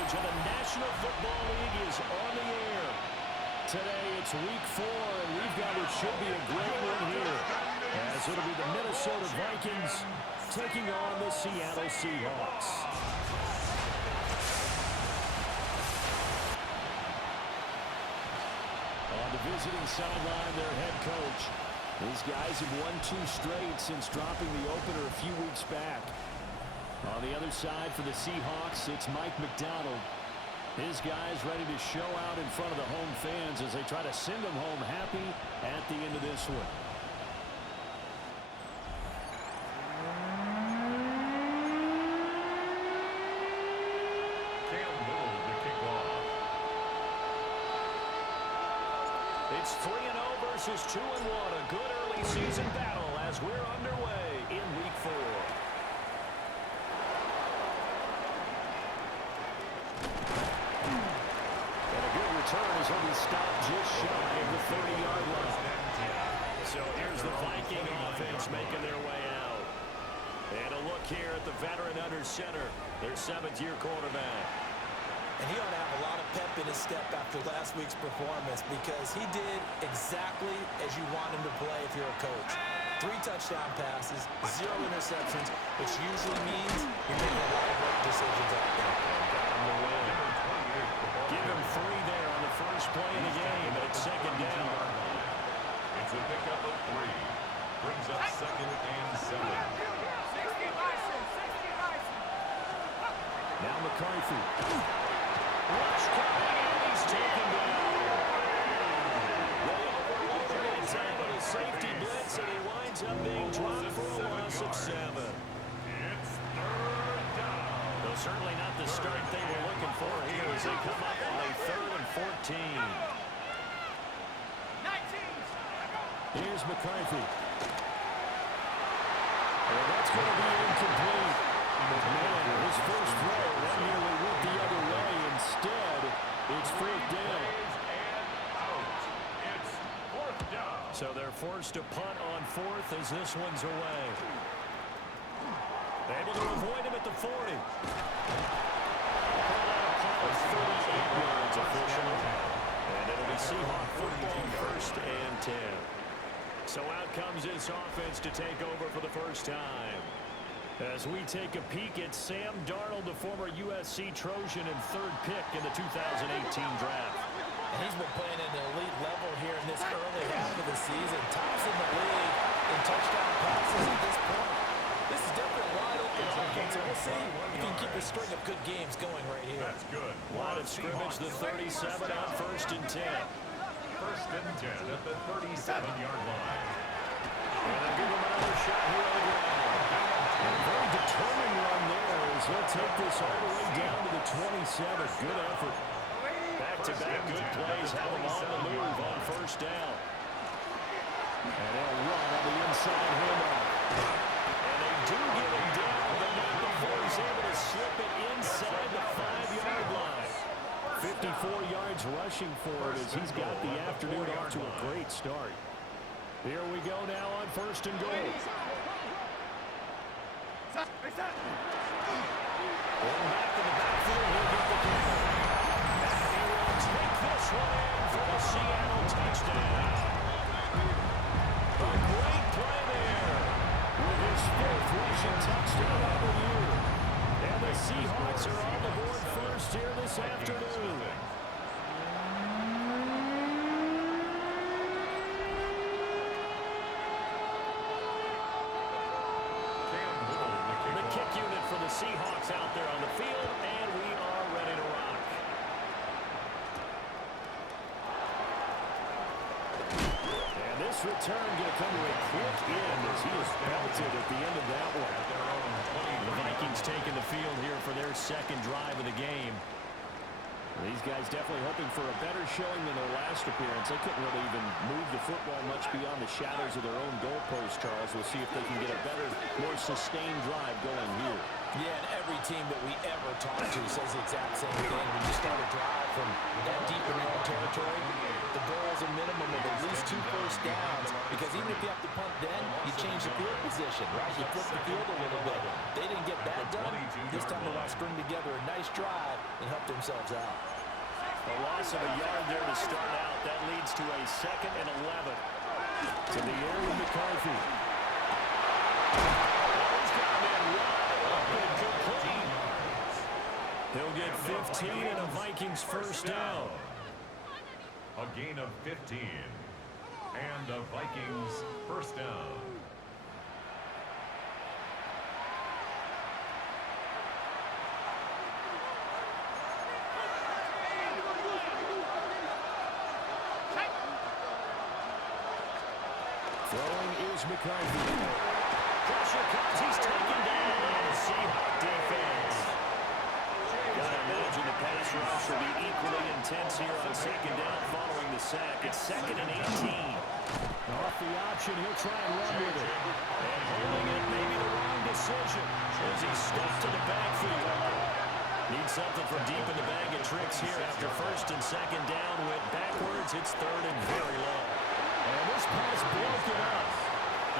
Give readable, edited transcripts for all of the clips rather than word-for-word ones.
coverage of the National Football League is on the air. Today it's week 4, and we've got what should be a great one here, as it'll be the Minnesota Vikings taking on the Seattle Seahawks. On the visiting sideline, their head coach. These guys have won 2 straight since dropping the opener a few weeks back. On the other side for the Seahawks, it's Mike McDonald. His guys ready to show out in front of the home fans as they try to send them home happy at the end of this one. It's 3-0 versus 2-1. A good early season battle as we're underway in week 4. And a good return as he'll be stopped just shy of the 30-yard line. So here's the Viking offense making their way out. And a look here at the veteran under center, their 7th-year quarterback. And he ought to have a lot of pep in his step after last week's performance, because he did exactly as you want him to play if you're a coach. 3 touchdown passes, 0 interceptions, which usually means you're making a lot of right decisions out there. Give him 3 there on the first play of the game, and it's 2nd down. It's a pickup of 3. Brings up 2nd and 7. Now McCarthy. Rush coming, and he's taken down. They overload him in time with a safety blitz, and he winds up being dropped for a loss of 7. It's 3rd down. Though certainly not the start they were looking for here as they come up on a 3rd and 14. Here's McCarthy. And that's going to be incomplete. Man, his first throw nearly went the other way. Instead, it's 4th down. It's 4th down. So they're forced to punt on 4th as this one's away. Able to avoid him at the 40. Call out of 38 yards officially. And it'll be Seahawk football 1st and 10. So out comes this offense to take over for the first time. As we take a peek at Sam Darnold, the former USC Trojan and 3rd pick in the 2018 draft. And he's been playing at an elite level here in this early half of the season. Tops in the league in touchdown passes at this point. This is definitely a wide open offense, and we'll see if he can keep a string of good games going right here. That's good. Line of scrimmage, the 37 on 1st and 10. 1st and 10 at the 37-yard line. And they'll give him another shot here on the ground. A very determined run there as he'll take this all the way down to the 27. Good effort. Back-to-back good plays have him on the move on 1st down. And they'll run on the inside handoff. And they do get him down, but not before he's able to slip it inside the 5-yard line. 54 yards rushing for it as he's got the afternoon off to a great start. Here we go now on 1st and goal. Going back to the backfield, he'll get the kick. And he will take this one in for the Seattle touchdown. A great play there with his 4th rushing touchdown of the year. And the Seahawks are on the board first here this afternoon. Seahawks out there on the field, and we are ready to rock. And this return going to come to a quick end as he is belted at the end of that one. The Vikings taking the field here for their 2nd drive of the game. These guys definitely hoping for a better showing than their last appearance. They couldn't really even move the football much beyond the shadows of their own goalpost, Charles. We'll see if they can get a better, more sustained drive going here. Yeah, and every team that we ever talk to says the exact same thing. When you start a drive from that deep in your own territory, the goal is a minimum of at least 2 first downs, because even if you have to punt then, you change the field position, right? You flip the field a little bit. They didn't get that done. This time they want to string together a nice stride and help themselves out. A loss of a yard there to start out. That leads to a 2nd and 11. To the air with McCarthy. He's got that wide open, complete. He'll get 15 and a Vikings first down. A gain of 15. And a Vikings first down. Throwing is McCarthy. Pressure comes. He's taken down. Seahawks defense. Gotta imagine the pass rush will be equally intense here on 2nd down following the sack. It's 2nd and 18. Off the option, he'll try and run with it. And holding it, maybe the wrong decision as he steps to the backfield. Needs something from deep in the bag of tricks here after 1st and 2nd down. Went backwards, it's 3rd and very low. And this pass broken up.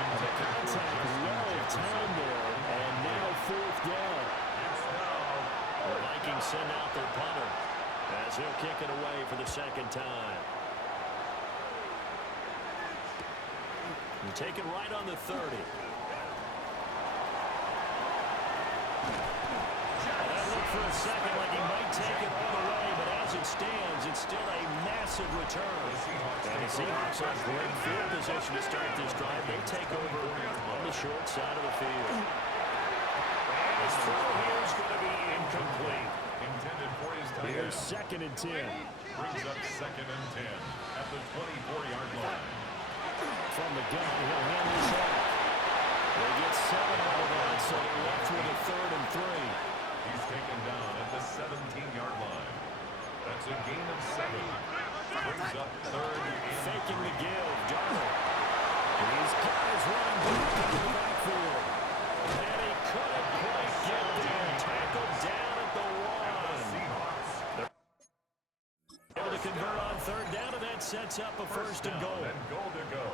The contact well timed there, and now 4th down. The Vikings send out their punter as he'll kick it away for the 2nd time. And take it right on the 30. That looked for a second like he might take it all the way, but as it stands, it's still a massive return. And the Seahawks are in great field position to start this drive. They take over on the short side of the field. And his throw here is going to be incomplete. Intended for his tight end. Here's 2nd and 10. Brings up 2nd and 10 at the 24-yard line. From the gun, he'll hand this off. They get 7 out of that, so they're left with a 3rd and 3. He's taken down at the 17-yard line. That's a gain of 7. Brings up 3rd and faking the give. Darnold. These guys running back into the backfield. And he couldn't quite get there. Tackled down at the 1. They're able to convert on 3rd down, and that sets up a 1st and goal. And goal to go.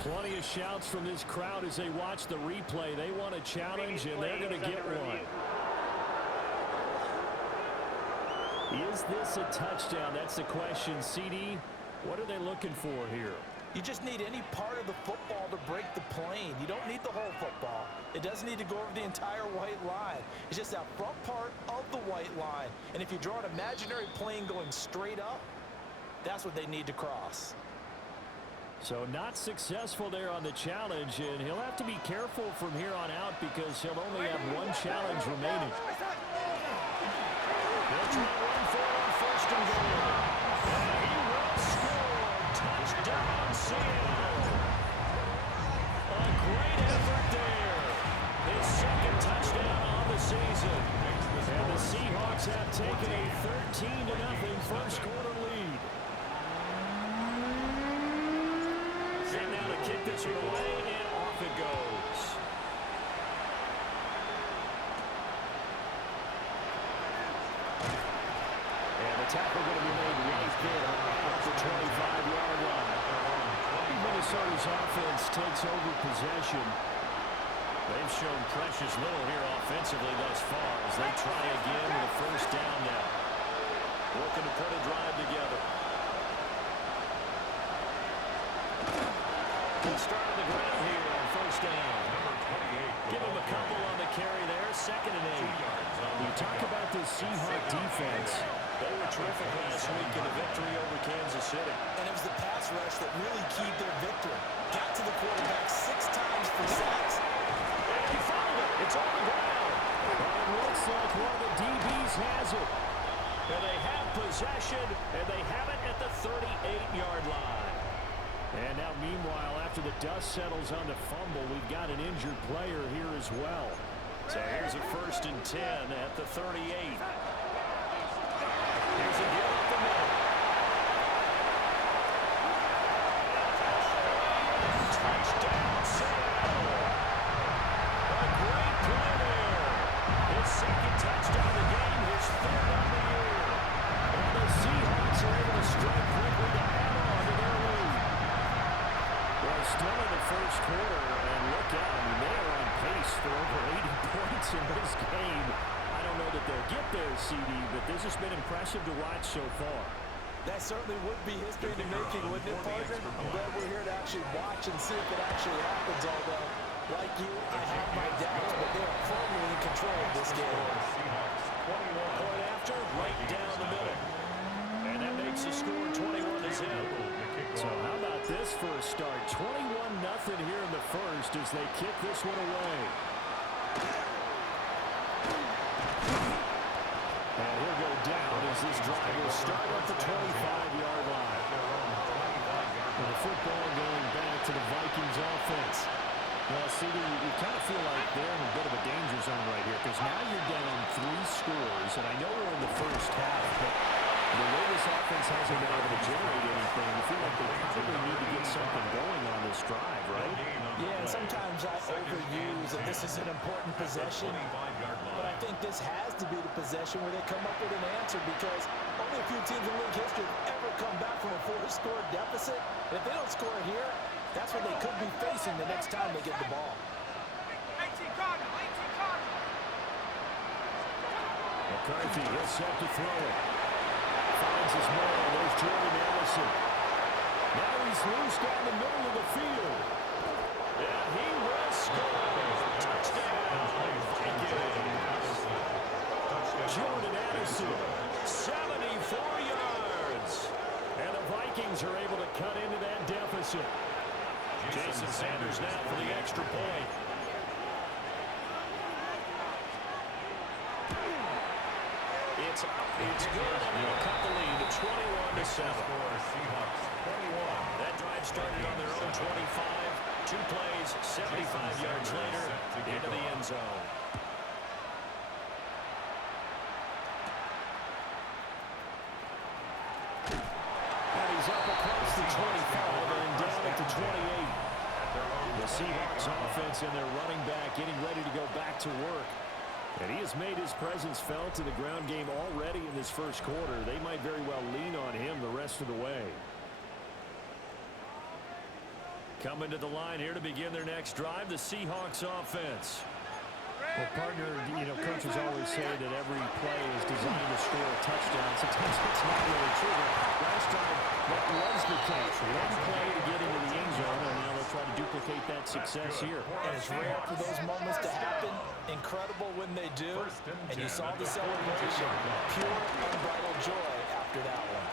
Plenty of shouts from this crowd as they watch the replay. They want a challenge, and they're going to get one. Is this a touchdown? That's the question. CD, what are they looking for here? You just need any part of the football to break the plane. You don't need the whole football. It doesn't need to go over the entire white line. It's just that front part of the white line. And if you draw an imaginary plane going straight up, that's what they need to cross. So not successful there on the challenge, and he'll have to be careful from here on out because he'll only have one challenge remaining. They'll try to run for it on 1st and goal. And he will score. Touchdown, Seattle. A great effort there. His 2nd touchdown on the season. And the Seahawks have taken a 13-0 first quarter lead. And now to kick this one away, and off it goes. And the tackle going to be made right there at the 25-yard line. Minnesota's offense takes over possession. They've shown precious little here offensively thus far as they try again with a 1st down now. Looking to put a drive together. Good start on the ground here on 1st down. Number 28. Give him a couple on the carry there. 2nd and 8. We talk about this Seahawk defense. They were terrific last week in the victory over Kansas City. And it was the pass rush that really keyed their victory. Got to the quarterback 6 times for sacks. And he found it. It's on the ground. But it looks like one of the DBs has it. And they have possession, and they have it at the 38-yard line. And now, meanwhile, after the dust settles on the fumble, we've got an injured player here as well. So here's a 1st and 10 at the 38. Here's a deal up the middle. Touchdown, Seattle. A great play there. His 2nd touchdown of the game, his 3rd on the year. And the Seahawks are able to strike quickly to add on to their lead. Well, still in the 1st quarter, and look out, I mean, they are on pace for over 80 points in this game. I don't know that they'll get there, CD, but this has been impressive to watch so far. That certainly would be history in the making, wouldn't it, partner? I'm glad we're here to actually watch and see if it actually happens, although, like you, I have my doubts, but they are firmly in control of this game. Point after, right down the middle. And that makes the score 21-0. So how about this for a start? 21-0 here in the 1st as they kick this one away. And he'll go down as this drive will start at the 25-yard line. And the football going back to the Vikings offense. Well, CD, you kind of feel like they're in a bit of a danger zone right here because now you're down 3 scores, and I know we're in the 1st half, but the way this offense hasn't been able to generate anything, you feel like they probably need to get something going on this drive, right? Yeah, sometimes I overuse that this is an important possession, but I think this has to be the possession where they come up with an answer because only a few teams in league history have ever come back from a 4-score deficit. And if they don't score here, that's what they could be facing the next time they get the ball. McCarthy, he'll set to throw it. Finds his man. There's Jordan Addison. Now he's loose down the middle of the field. And he will score. Touchdown. Jordan Addison, 74 yards. And the Vikings are able to cut into that deficit. Jason Sanders now for the extra point. It's up, it's good, and they'll cut the lead to 21-7. That drive started on their own 25. 2 plays, 75 yards later, into the end zone. And he's up across the 25 and down at the 28. The Seahawks offense and their running back getting ready to go back to work. And he has made his presence felt in the ground game already in this 1st quarter. They might very well lean on him the rest of the way. Coming to the line here to begin their next drive, the Seahawks offense. Well, partner, coaches always say that every play is designed to score a touchdown. Sometimes it's not really true. Last time, that was the case. One play to get into the end zone, and now they'll try to duplicate that success here. And it's rare for those moments to happen. Incredible when they do. And you saw the celebration. Pure, unbridled joy after that one.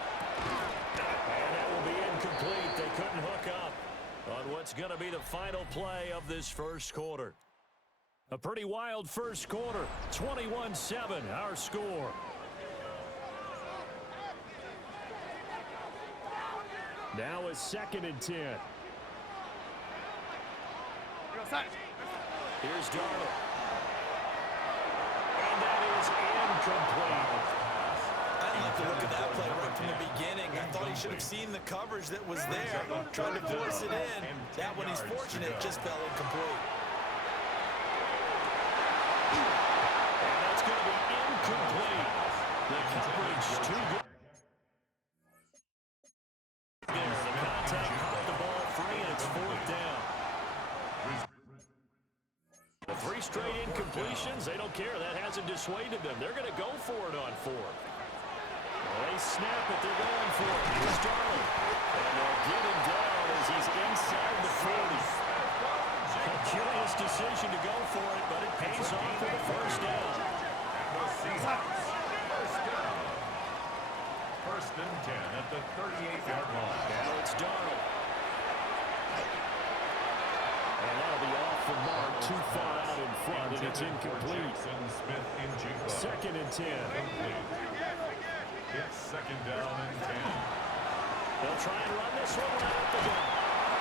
And that will be incomplete. They couldn't hook up on what's going to be the final play of this 1st quarter. A pretty wild 1st quarter. 21-7, our score. Now a 2nd and 10. Here's Darnold. And that is incomplete. I didn't like the look of that play right from the beginning. I thought he should have seen the coverage that was there. Trying to force it in. That one, he's fortunate, just fell incomplete. And that's going to be incomplete. The coverage too good. There, the contact caught the ball free, and it's 4th down. The 3 straight incompletions, they don't care. That hasn't dissuaded them. They're going to go for it on 4th. Well, they snap it. They're going for it. Here's Darnold. And they'll get him down as he's inside the 40. A curious decision to go for it, but it pays off for the 1st down. First and 10 at the 38-yard line. Now it's Darnold. And that'll be off the mark, too far out in front, and it's incomplete. 2nd and 10. It's 2nd down and 10. They'll try and run this one right up the gut.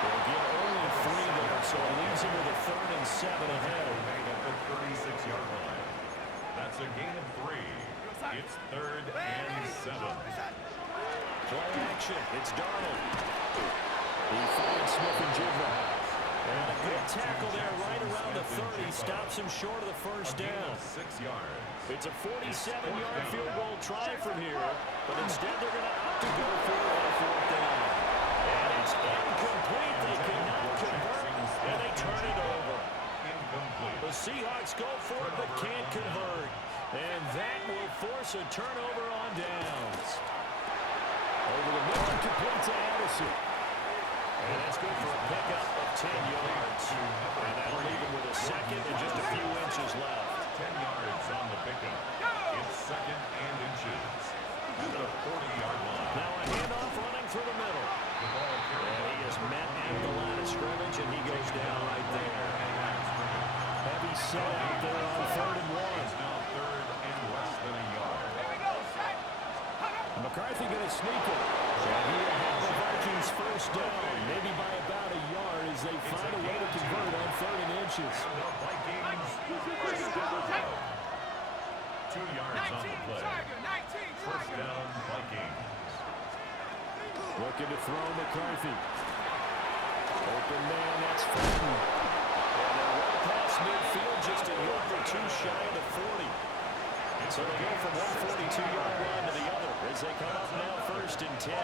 They'll get only 3 there, so it leaves him with a 3rd and 7 ahead. Made at the 36-yard line. That's a gain of 3. It's 3rd and 7. Play action. It's Darnold. He finds Smith-Njigba. And a good tackle there right around the 30. Stops him short of the first down. 6 yards. It's a 47-yard field goal try from here, but instead they're going to opt to go for it on 4th down. And it's incomplete. They cannot convert, and they turn it over. Incomplete. The Seahawks go for it, but can't convert. And that will force a turnover on downs. Over the middle, complete to Addison. And that's good for a pickup of 10 yards. And that'll leave him with a 2nd and just a few inches left. 10 yards on the pickup. It's 2nd and inches. To the 40-yard line. Now a handoff running through the middle. And he is met at the line of scrimmage, and he goes down right there. Heavy set out there on 3rd and 1. It's now 3rd and less than a yard. McCarthy going to sneak it. And he'll have the Vikings first down, maybe by about a yard as they find a way to convert on 3rd and inches. The Vikings first down. 2 yards on the play. First down, Vikings. Looking to throw McCarthy. Open man, that's Fulton. And they're right past midfield, just a yard or 2 shy of the 40. So they go from one 42-yard line to the other as they come up now 1st and 10.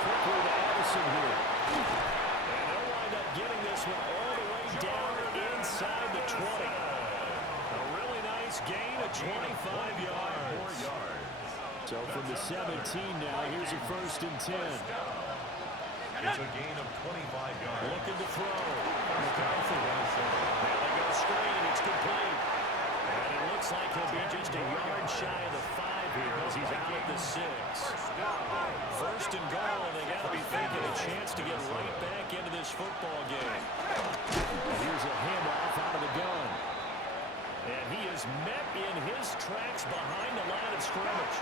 Quickly to Addison here. And they'll wind up getting this one all the way down inside the 20. A really nice gain of 25 yards. So from the 17 now, here's a 1st and 10. It's a gain of 25 yards. Looking to throw. McCarthy. Now they go screen. It's complete. And it looks like he'll be just a yard shy of the 5 here as he's out at the 6. 1st and goal, and they got to be thinking a chance to get right back into this football game. And here's a handoff out of the gun. And he is met in his tracks behind the line of scrimmage.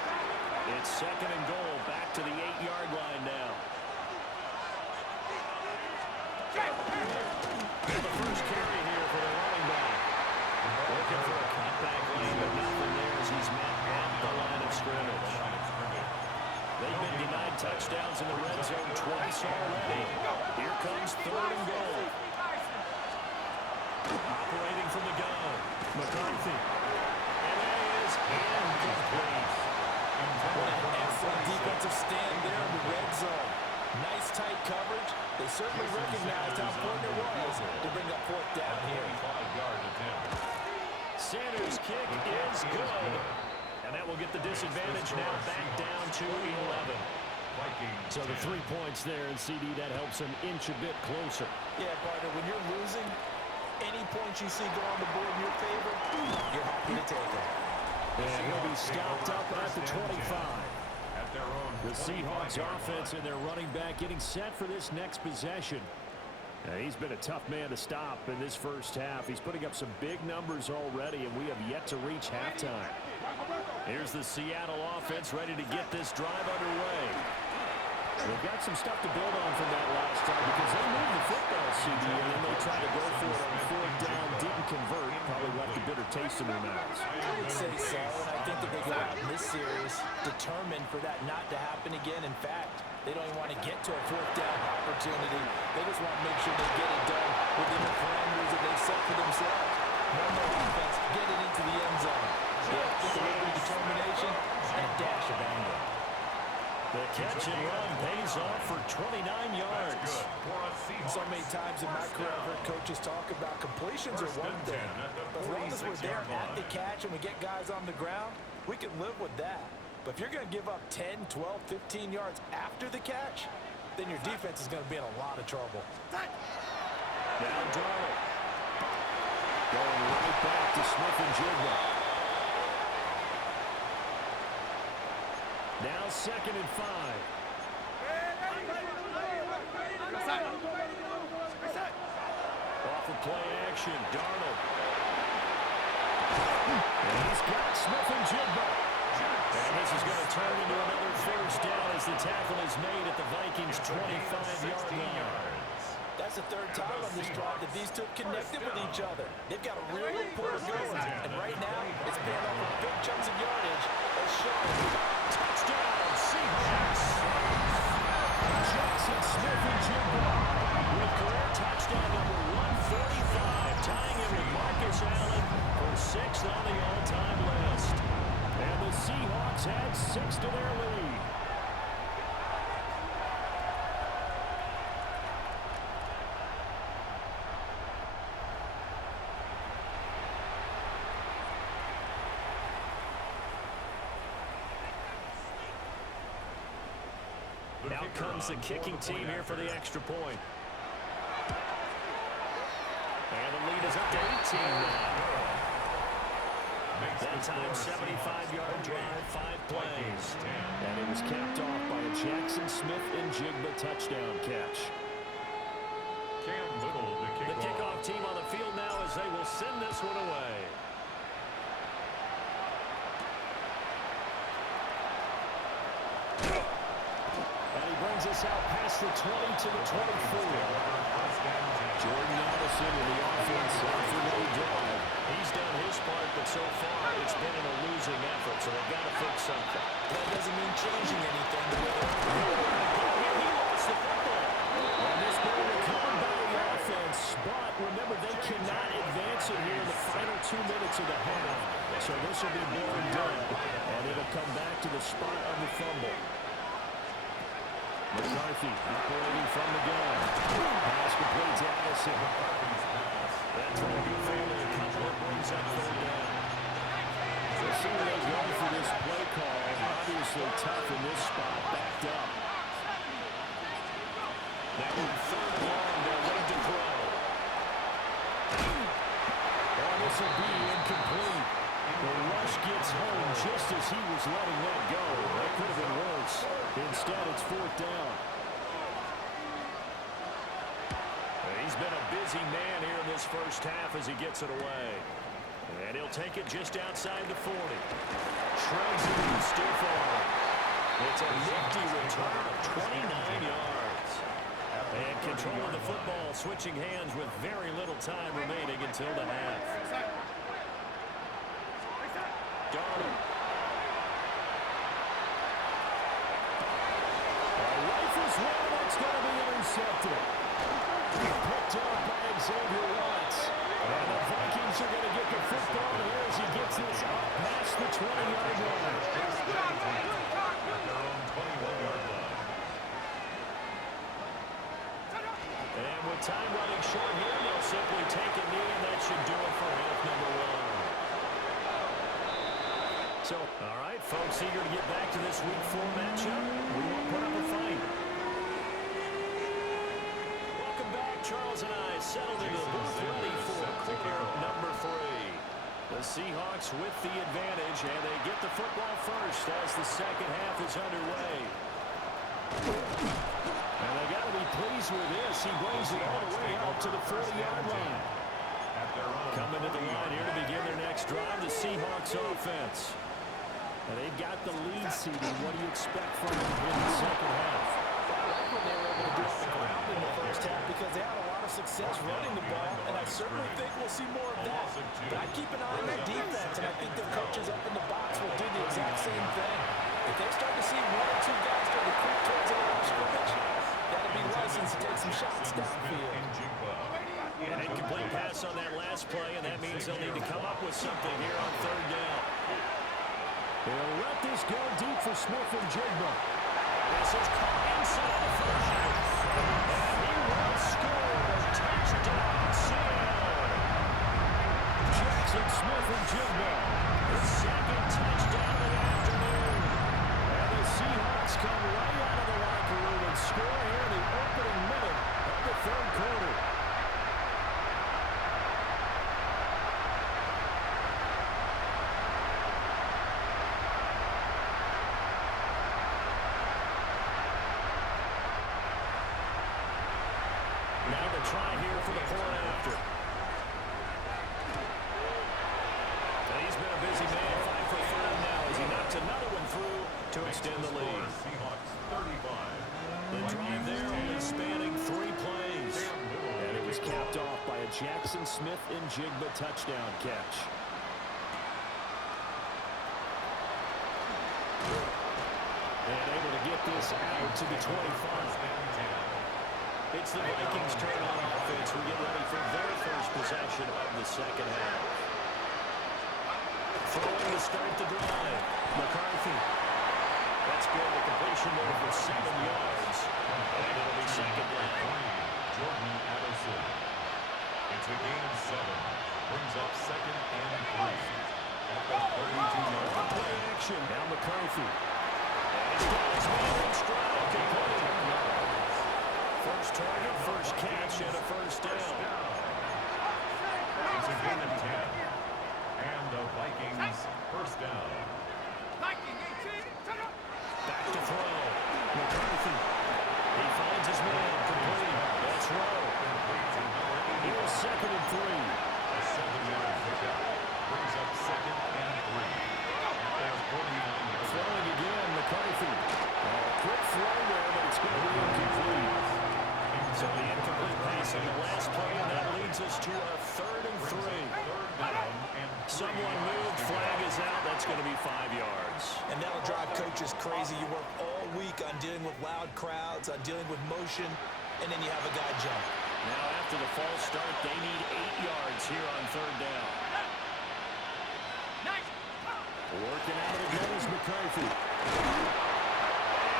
It's 2nd and goal, back to the 8-yard line now. And the first carry here for the running back. Looking for a cutback lane, but nothing there as he's met at the line of scrimmage. They've been denied touchdowns in the red zone twice already. Here comes 3rd and goal. Operating from the gun. McCarthy. And that is incomplete. What an excellent defensive stand there in the red zone. Nice tight coverage. They certainly recognized how important it was to bring up 4th down here. 5-yard attempt. Sanders' kick is good. And that will get the disadvantage now back down to 11. So the 3 points there, and CD, that helps them inch a bit closer. Yeah, partner, when you're losing, any points you see go on the board in your favor, you're happy to take them. And he'll be stopped up at the 25. The Seahawks offense and their running back getting set for this next possession. He's been a tough man to stop in this first half. He's putting up some big numbers already, and we have yet to reach halftime. Here's the Seattle offense ready to get this drive underway. They've got some stuff to build on from that last time because they moved the football, CD, and then they tried to go for it on 4th down, didn't convert, probably left a bitter taste in their mouths. I would say so, and I think that they go out in this series determined for that not to happen again. In fact, they don't even want to get to a 4th down opportunity. They just want to make sure they get it done within the parameters that they've set for themselves. No more defense, get it into the end zone. Yeah, just a little bit of determination and a dash of anger. The catch and run pays off for 29 yards. So many times in my career, I've heard coaches talk about completions are one thing. But as long as we're there at the catch and we get guys on the ground, we can live with that. But if you're going to give up 10, 12, 15 yards after the catch, then your defense is going to be in a lot of trouble. Now Darnold. Going right back to Smith-Njigba. Now 2nd and 5. Off of play action, Darnold. And he's got Smith-Njigba. And this is going to turn into another first down as the tackle is made at the Vikings' 25-yard line. That's the third time on this drive that these two have connected with each other. They've got a real rapport going. And right now, it's paying off with big chunks of yardage. As shown. Touchdown, Seahawks. Jackson Smith-Njigba with career touchdown number 145, tying it with Marcus Allen for 6th on the all-time list. And the Seahawks add 6 to their lead. Out comes the kicking team here for the extra point. And the lead is up to 18 now. That time, 75-yard drive, 5 plays. And it was capped off by a Jackson Smith-Njigba touchdown catch. The kickoff team on the field now as they will send this one away. Brings us out past the 20 to the 24. Jordan Addison in the offense after no drive. He's done his part, but so far it's been in a losing effort, so they've got to fix something. That doesn't mean changing anything. He lost the football. And this ball recovered by the offense, but remember, they cannot advance it here in the final 2 minutes of the half. So this will be born done, and it'll come back to the spot of the fumble. McCarthy operating from the gun. Pass complete to Addison. That's going to be fairly a couple of brings up 3rd down. Let's see where they go for this play call. Obviously tough in this spot, backed up. That will be 3rd and long. They're ready to throw. Oh, this will be incomplete. The rush gets home just as he was letting that go. That could have been worse. Instead, it's 4th down. He's been a busy man here in this first half as he gets it away. And he'll take it just outside the 40. Shrugs it and stiff arm. It's a nifty return of 29 yards. And control of the football switching hands with very little time remaining until the half. Darnold. Rifles one, that's going to be intercepted. Picked up by Xavier Watts. And the Vikings are going to get the football here as he gets this up past the 20-yard line. And with time running short here, they'll simply take a knee, and that should do it for half number 1. So, all right, folks, eager to get back to this Week 4 matchup. We won't put up a fight. Welcome back. Charles and I settled into the booth ready for quarter number 3. The Seahawks with the advantage, and they get the football first as the second half is underway. And they got to be pleased with this. He brings it all the way out to the 40-yard line. Coming to the line here to begin their next drive, the Seahawks offense. And they've got the lead seeding. What do you expect from them in the second half? I like what they were able to do on the ground in the first half because they had a lot of success running the ball, and I certainly think we'll see more of that. But I keep an eye on their defense, and I think their coaches up in the box will do the exact same thing. If they start to see 1 or 2 guys start to creep towards the line of scrimmage, that'll be license to take some shots downfield. An incomplete pass on that last play, and that means they'll need to come up with something here on 3rd down. They'll let this go deep for Smith-Njigba. This is caught inside the 5. And he will score. Touchdown, Seattle. Jackson Smith-Njigba, the 2nd touchdown of the afternoon. And the Seahawks come right out of the locker room and score here in the opening minute of the 3rd quarter. Now the try here for the point after. And he's been a busy man, 5 for 5 now as he knocks another one extend the lead. Seahawks 35. The drive there only spanning 3 plays. And it was capped off by a Jackson Smith-Njigba touchdown catch. And able to get this out to the 25. It's the Vikings' turn on offense. We get ready for their first possession of the second half. Throwing to start the drive. McCarthy. That's good. The completion there for 7 yards. And it'll be second down. Jordan Addison. It's a gain of 7. Brings up second and 3. At the 32-yard line. Play action. Now McCarthy. And it's got his man in stride. Complete. First target, first catch, and a first down. It's a gain of 10. And the Vikings first down. Back to throw. McCarthy. He finds his man. Complete. That's Rowe. Here's second and 3. A 7-yard pickup. Brings up second and 3. At their 49-yard Throwing again, McCarthy. Quick throw there, but it's going to be incomplete. So the incomplete pass on the last play, and that leads us to a 3rd and 3. Someone moved, flag is out. That's going to be 5 yards. And that'll drive coaches crazy. You work all week on dealing with loud crowds, on dealing with motion, and then you have a guy jump. Now after the false start, they need 8 yards here on 3rd down. Working out of the gun is McCarthy. And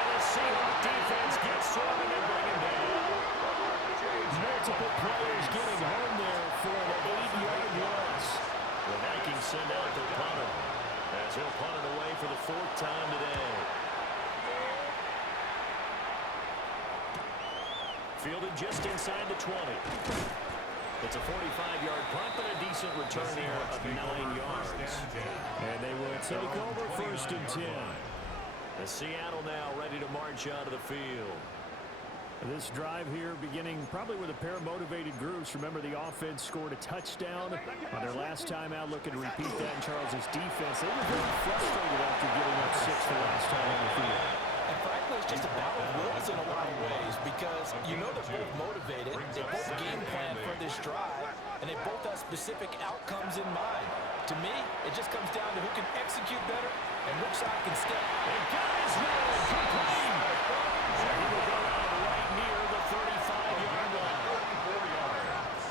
the Seahawks defense gets to him and bring him down. Multiple players getting home there for an 8-yard loss. The Vikings send out their punter, as he'll punt it away for the 4th time today. Fielded just inside the 20. It's a 45-yard punt, but a decent return there of 9 yards. And they will take over 1st and 10. The Seattle now ready to march out of the field. This drive here beginning probably with a pair of motivated groups. Remember, the offense scored a touchdown on their last time out, looking to repeat that in Charles's defense. They were very frustrated after giving up 6 the last time on the field. And frankly, it's just a battle of wills in a lot of ways because you know they're both motivated, they both game plan for this drive, and they both have specific outcomes in mind. To me, it just comes down to who can execute better and which side can step. And guys, complete. And he will go out right near the 35-yard line. 34 yards.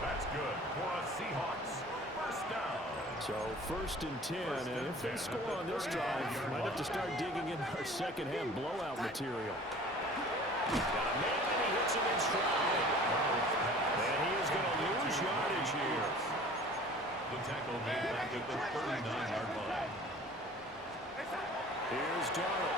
That's good for a Seahawks first down. So 1st and 10, and if they score on this drive, might have to start digging in our second half blowout material. Got a man, and he hits him in stride. And he is going to lose yardage here. The tackle made back at the 39-yard line. Here's Darrell.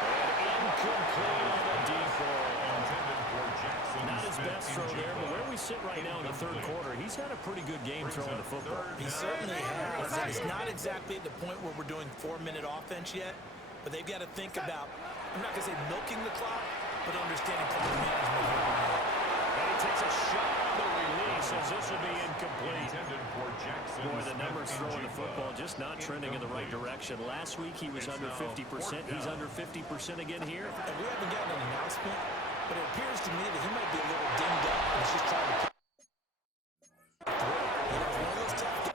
And incomplete on the deep ball. Intended for Jackson. Not his best throw there, but where we sit right now in the 3rd quarter, he's had a pretty good game throwing the football. He certainly has. And it's not exactly at the point where we're doing 4-minute offense yet, but they've got to think about, I'm not going to say milking the clock, but understanding clock management here. And he takes a shot on the release as this will be incomplete. Intended for Jackson. Boy, the numbers throwing the football just not trending in the right direction. Last week he was under 50%. He's under 50% again here. And we haven't gotten an announcement, but it appears to me that he might be a little dinged up and he's just trying to throw. You know, one of those tough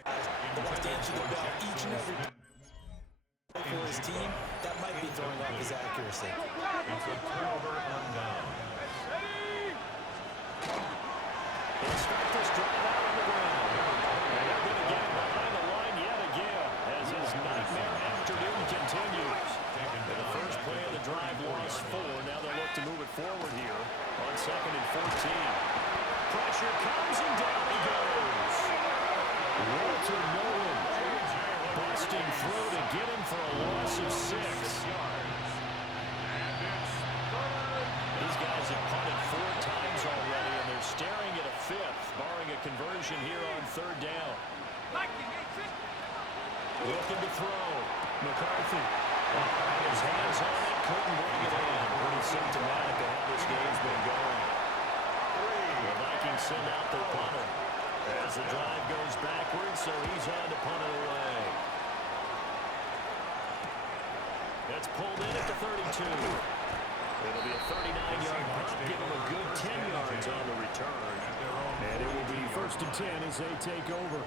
guys that wants to answer the bell each and every time for his team. That might be throwing off his accuracy. It's a turnover on down. He'll start this drive out on the ground. And they're going to get him behind the line yet again as his nightmare afternoon continues. And the first play of the drive lost 4. Now they'll look to move it forward here on 2nd and 14. Pressure comes and down he goes. Walter Nolan busting through to get him for a loss of 6. These guys have punted 4 times already, and they're staring at a 5th, barring a conversion here on 3rd down. Looking to throw. McCarthy. His hands on it, couldn't bring it in. Pretty symptomatic of how this game's been going. The Vikings send out their punter. As the drive goes backwards, so he's on to punt it away. That's pulled in at the 32. It'll be a 39-yard punt, give him a good 10 yards on the return. And it will be 1st and 10 as they take over.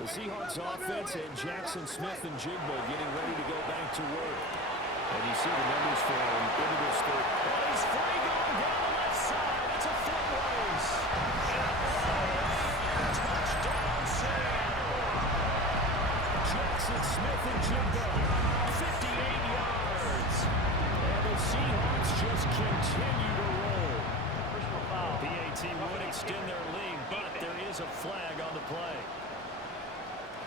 The Seahawks offense and Jackson Smith and Jigba getting ready to go back to work. And you see the numbers for him into this third. And he's free going down the left side. It's a foot race. Touchdown, Seattle. Jackson Smith and Jigba, 58 yards. And the Seahawks just continue to roll. PAT would extend their lead, but there is a flag on the play.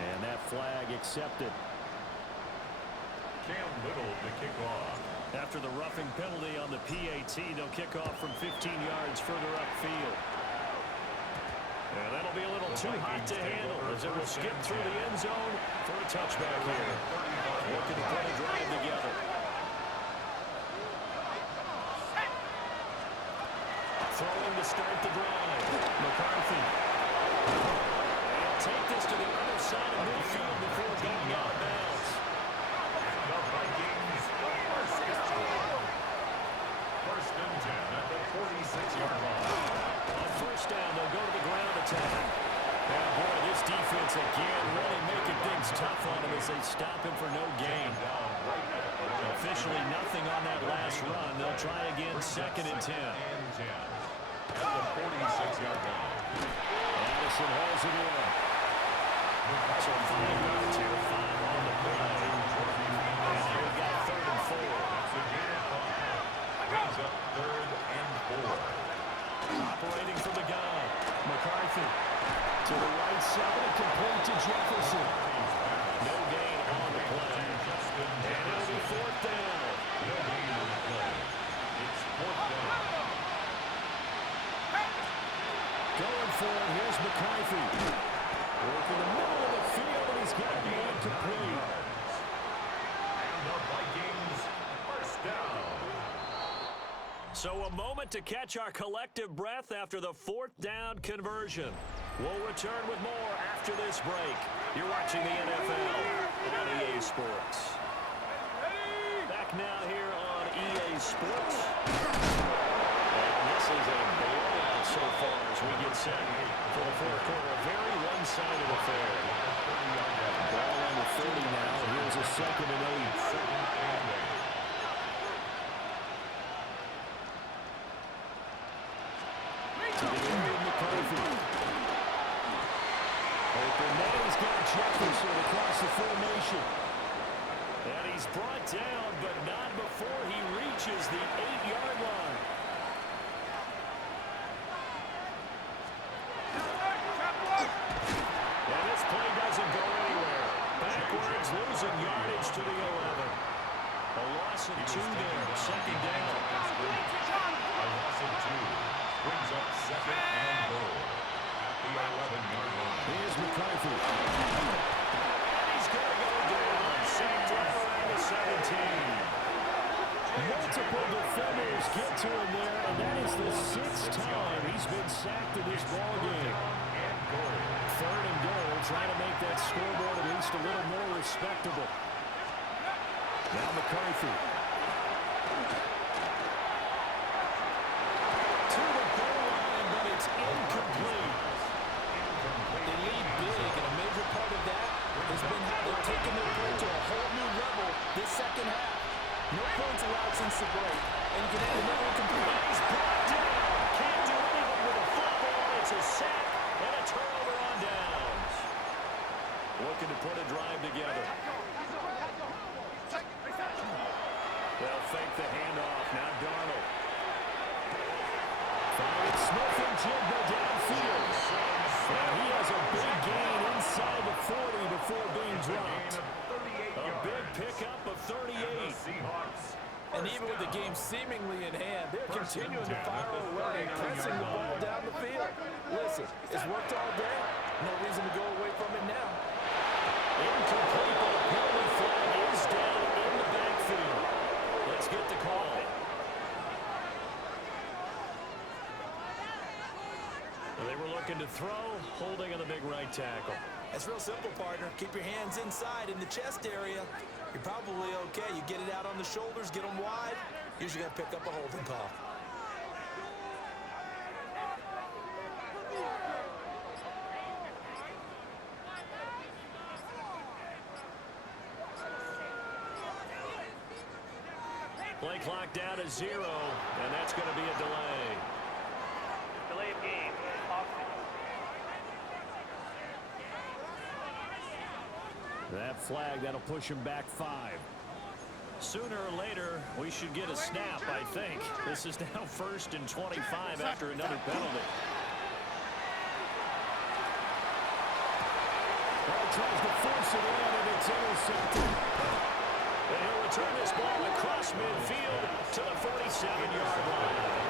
And that flag accepted. Cam Little to kick off. After the roughing penalty on the PAT, they'll kick off from 15 yards further upfield. And that'll be a little too hot to handle as it will skip through the end zone for a touchback here. Looking to put a drive together. Throwing to start the drive. McCarthy. They'll take this to the other side of midfield before going out of bounds. First and 10 at the 46-yard line. On first down, they'll go to the ground attack. And boy, this defense again really making things tough on him as they stop him for no gain. Officially nothing on that last run. They'll try again, 2nd and 10. At the 46-yard line. Addison hauls it in. So 5 yards here, 5 on the play. And here we got 3rd and 4. That's a gain of 5. Brings up 3rd and 4. Operating from the gun. McCarthy to the right side and complete to Jefferson. No gain on the play. And it'll be 4th down. No gain on the play. It's 4th down. Going for it, here's McCarthy. Working the middle of the field, and he's got man complete. And the Vikings, 1st down. So a moment to catch our collective breath after the 4th down conversion. We'll return with more after this break. You're watching the NFL on EA Sports. Back now here on EA Sports. And this is a blowout so far as we get set for the 4th quarter. A very one-sided affair. Ball on the 30 now. Here's a 2nd and 8. To the area of McCarthy. Open man, he's got Jefferson across the formation. And he's brought down, but not before he reaches the 8-yard line. And this play doesn't go anywhere. Backwards, losing yardage to the 11. A loss of 2 there, 2nd down. A loss of 2. Brings up 2nd and goal. At the 11-yard line. Here's McCarthy. And he's going to go down. Sacked right around the 17. Multiple defenders get to him there, and that is the 6th time he's been sacked in this ballgame. 3rd and goal, trying to make that scoreboard at least a little more respectable. Now McCarthy. To the goal line, but it's incomplete. They lead big, and a major part of that has been how they've taken their play to a whole new level this 2nd half. No points allowed since the break, and you can have another incomplete. He's brought down. Can't do anything with a football. It's a sack and a turnover on downs. Looking to put a drive together. They'll fake the handoff. Now Darnold. Finding Smith and Jigba downfield. And he has a big gain inside the 40 before being dropped. A big pickup of 38. And even with the game seemingly in hand, they're continuing to fire away, pressing the ball down the field. Listen, it's worked all day. No reason to go away from it now. Incomplete, but a penalty flag is down in the backfield. Let's get the call. They were looking to throw, holding on the big right tackle. That's real simple, partner. Keep your hands inside in the chest area. You're probably okay. You get it out on the shoulders, get them wide. Usually got to pick up a holding call. Play clock down to 0, and that's going to be a delay. Delay of game. That flag, that'll push him back 5. Sooner or later, we should get a snap, I think. This is now 1st and 25 after another penalty. Well, tries to force it in, and it's intercepted. And he'll return this ball across midfield to the 47-yard line.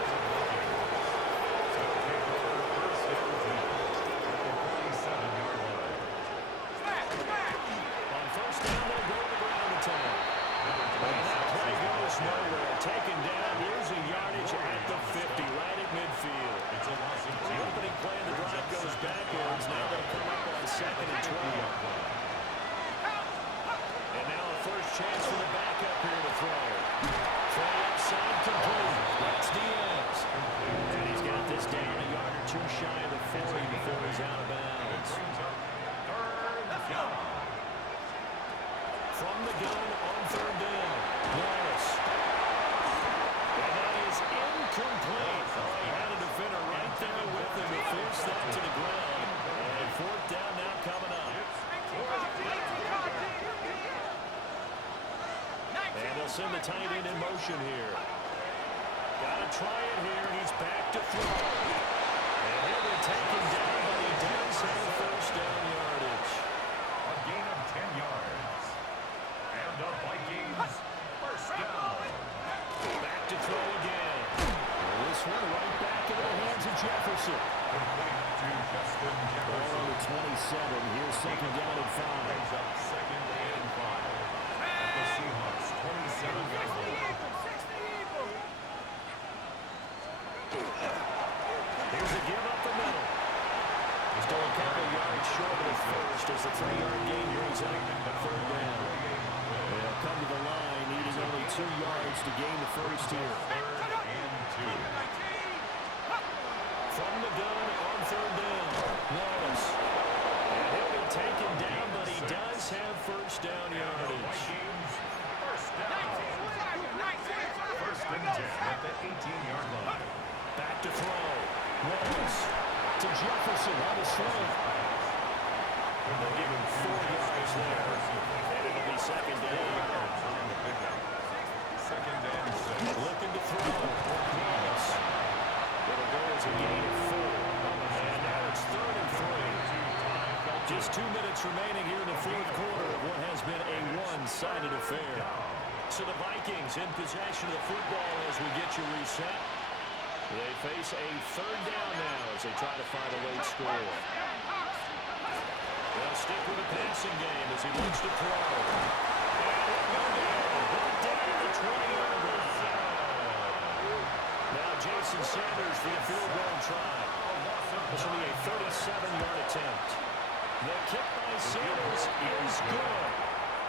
Nowhere, taken down, losing yardage at the 50, right at midfield. It's a loss of 2. The opening play of the drive goes backwards. Now they'll come up on 2nd and 12. And now a first chance for the backup here to throw. Throw outside, complete. That's Diaz. And he's got this down a yard or 2 shy of the 40 before he's out of bounds. From the gun on 3rd down. Wallace. And that is incomplete. Oh, he had a defender right there with him to force that to the ground. And 4th down now coming up. And they'll send the tight end in motion here. Got to try it here. He's back to throw. And he'll be taken down, but he does have 1st down yardage. A gain of 10 yards. And the Vikings 1st down. Back to throw again. And this one right back into the hands of Jefferson. Complete to Justin Ball Jefferson. on the 27. Here's 2nd down and 5. Brings up 2nd and 5. At the Seahawks 27-yard line. Here's a give up the middle. Still a couple yards short of the first as the 3-yard gain brings up a 3rd down. They'll come to the line, needing only 2 yards to gain the first here. 3rd and 2. From the gun on 3rd down. Wallace. And he'll be taken down, but he does have 1st down yardage. Vikings 1st down. 1st and 10 at the 18-yard line. Back to throw. Wallace to Jefferson on the swing. They'll give him 4 yards there. And it'll be 2nd down. 2nd and 6. Looking to throw. Wallace. It'll go as a gain of 4. And now it's 3rd and 3. Just 2 minutes remaining here in the 4th quarter of what has been a one-sided affair. So the Vikings in possession of the football as we get you reset. They face a 3rd down now as they try to find a late score. They'll stick with the passing game as he looks to throw. And he'll go down. Brought down to the 20-yard line. Now Jason Sanders for the field goal try. This will be a 37-yard attempt. The kick by Sanders is good.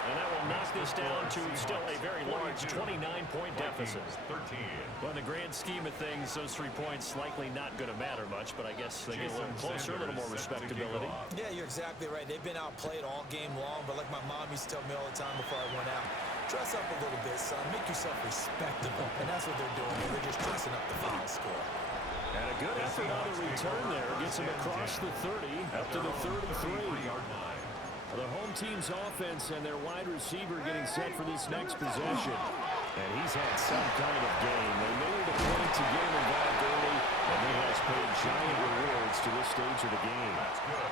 And that will knock this down to still a very large 29-point deficit. 13. Well, in the grand scheme of things, those 3 points likely not going to matter much, but I guess they get a little closer, a little more respectability. Yeah, you're exactly right. They've been outplayed all game long, but like my mom used to tell me all the time before I went out, dress up a little bit, son. Make yourself respectable. And that's what they're doing. They're just dressing up the final score. And a good effort on the return there. Gets him across the 30, up to the 33-yard line. The home team's offense and their wide receiver getting set for this next possession. And he's had some kind of game. They made it a point to get him involved early, and he has paid giant rewards to this stage of the game. That's good.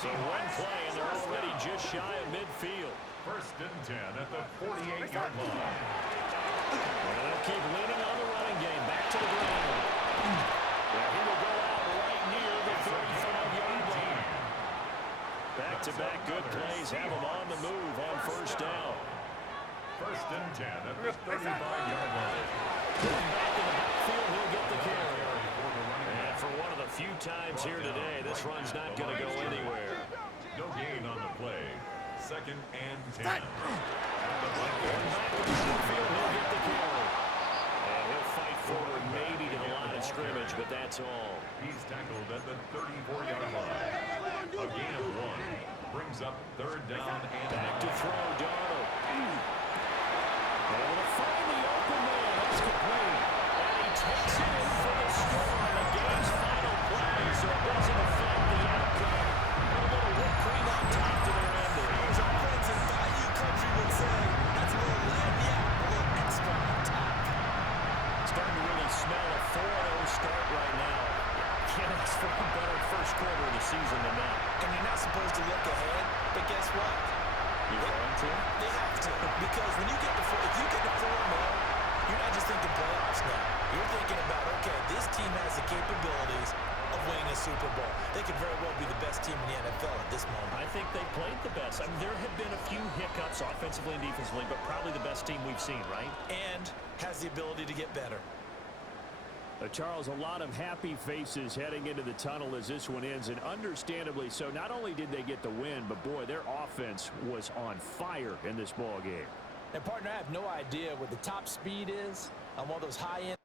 So one play, and they're already just shy of midfield. 1st and 10 at the 48-yard line. And they'll keep leaning on the running game. Back to the ground. And he will go out right near the 35-yard line. Back-to-back good plays have him on the move on 1st down. 1st and 10 at the 35-yard line. Back in the backfield, he'll get the carry. And for one of the few times here today. This run's not going to go anywhere. No gain on the play. Second and 10. At the Back to the field, he'll get the carry. And he'll fight forward maybe to the line of scrimmage, but that's all. He's tackled at the 34-yard line. A gain of 1 brings up third down and back to throw, Darnold. Able to find the open man. That's complete. And he takes it in for the score on the game's final play, so it doesn't affect the outcome. A little whipped cream on top to their ending. As our friends in Bayou Country would say, that's a little lagniappe, a little extra on top. Starting to really smell a 4-0 start right now. Can't ask for a better first quarter of the season than that. And you're not supposed to look ahead, but guess what? You want to? They have to, because when you get to if you get to 4-0, you're not just thinking playoffs now. You're thinking about, okay, this team has the capabilities of winning a Super Bowl. They could very well be the best team in the NFL at this moment. I think they played the best. I mean, there have been a few hiccups offensively and defensively, but probably the best team we've seen, right? And has the ability to get better. Charles, a lot of happy faces heading into the tunnel as this one ends, and understandably so. Not only did they get the win, but boy, their offense was on fire in this ball game. And partner, I have no idea what the top speed is on one of those high-end